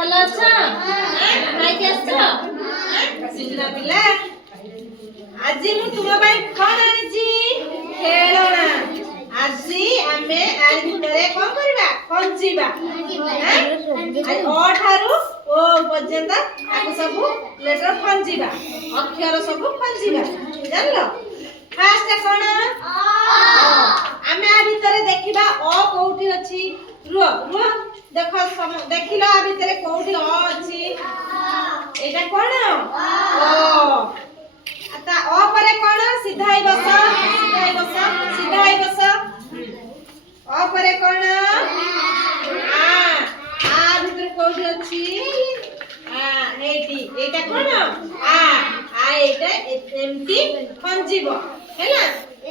ଭଲ ଅଛ? ଖାଇକି ଆସିଛ? ସିନା ପିଲା ଆଜି ମୁଁ ତୁମ ପାଇଁ କଣ ଆଣିଛି? ଖେଳଣା। ଆଜି ଆମେ ଆ ଭିତରେ କଣ କରିବା? ଖଞ୍ଜିବା। ଅ ଠାରୁ ଓ ପର୍ଯ୍ୟନ୍ତ ଆକୁ ସବୁ ଲେଟର ଖଞ୍ଜିବା, ଅକ୍ଷର ସବୁ ଖଞ୍ଜିବା। ଜାଣିଲ? ଫାଷ୍ଟ କଣ? ଆମେ ଆ ଭିତରେ ଦେଖିବା ଅ କୋଉଠି ଅଛି। ରୁହ ରୁହ, ଦେଖ ଦେଖିଲ ଆ ଭିତରେ କୋଉଠି ଅ ଅଛି? ଏଇଟା କଣ? ଅ। ତା ଅ ପରେ କଣ? ସିଧା ହେଇ ବସ, ସିଧା ହେଇ ବସ, ସିଧା ହେଇ ବସ। ଅ ପରେ କଣ? ଆ। ଆ ଭିତରେ କୋଉଠି ଅଛି? ଆ ଏଇଠି। ଏଇଟା କଣ? ଆ। ଆ ଏଇଟା ଏମିତି ଖଞ୍ଜିବ ହେଲା।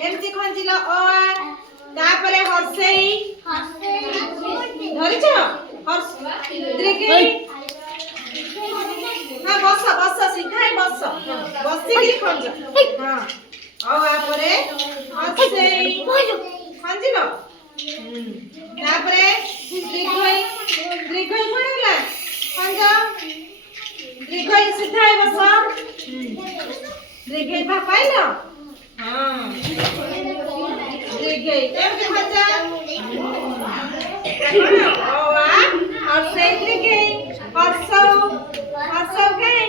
ଏମିତି ଖଞ୍ଜିଲ ଅ। ତାପରେ ହର୍ଷେଇ ଧରିଛ? ଦୀର୍ଘେଇ। ହଁ ବସ ବସ, ସିଧା ବସ, ବସିକି ଖଞ୍ଜ। ହଁ ଆଉ ଆପରେ ହର୍ଷେଇ ଖଞ୍ଜିଲ। ତାପରେ ଦୀର୍ଘେଇ। ଦୀର୍ଘେଇ କଣ ହେଲା? ଖଞ୍ଜ। ଦୀର୍ଘେଇ ସିଧା ବସ। ଦୀର୍ଘେଇ ପାଇଲ? ହଁ ଦୀର୍ଘେଇ ଏମିତି ଖଞ୍ଜ। ହର୍ଷେଇ ଦୀର୍ଘେଇ। ହର୍ଷଉ। ହର୍ଷଉ କାଇଁ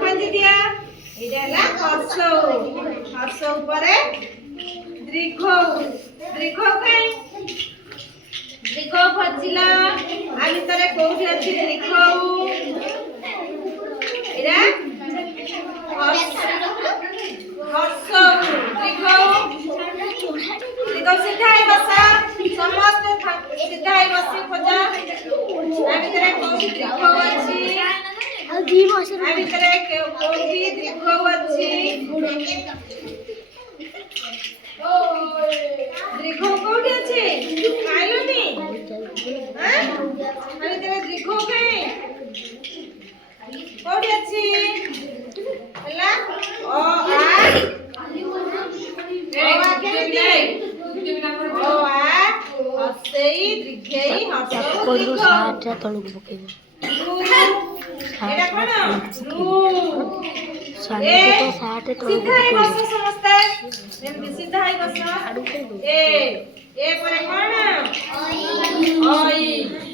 ଖଞ୍ଜି ଦିଆ। ଏଇଟା ହେଲା ହର୍ଷଉ। ହର୍ଷଉ ପରେ ଦୀର୍ଘଉ। ଦୀର୍ଘଉ କାଇଁ? ଦୀର୍ଘଉ ଖଞ୍ଜିଲା। ଆ ଭିତରେ କୋଉଠି ଅଛି ଦୀର୍ଘଉ? ଏଇଟା ହର୍ଷଉ। ଦୀର୍ଘଉ। ଦୀର୍ଘଉ ସିଧା ହେଇ ବସ, ସମସ୍ତେ ସିଧା ହେଇ ବସି ଖୋଜା। ଆ ଭିତରେ କୋଉଠି ଦୀର୍ଘଉ ଅଛି? ଆ ଭିତରେ କୋଉଠି ଦୀର୍ଘଉ ଅଛି? ଦୀର୍ଘଉ କୋଉଠି ଅଛି? ପାଇଲନି? ଆ ଭିତରେ ଦୀର୍ଘଉ କାଇଁ? କୋଉଠି ଅଛି? ହେଲା ଅ ଆ। କେମିତି? ଅ ଆ ହର୍ଷେଇ ଦୀର୍ଘେଇ ହର୍ଷଉ ଦୀର୍ଘଉ। ଏଇଟା କଣ? ରୁ। ଏ ସିଧା ହେଇ ବସ ସମସ୍ତେ, ଏମିତି ସିଧା ହେଇ ବସ। ଏ ପରେ କଣ? ଅଇ।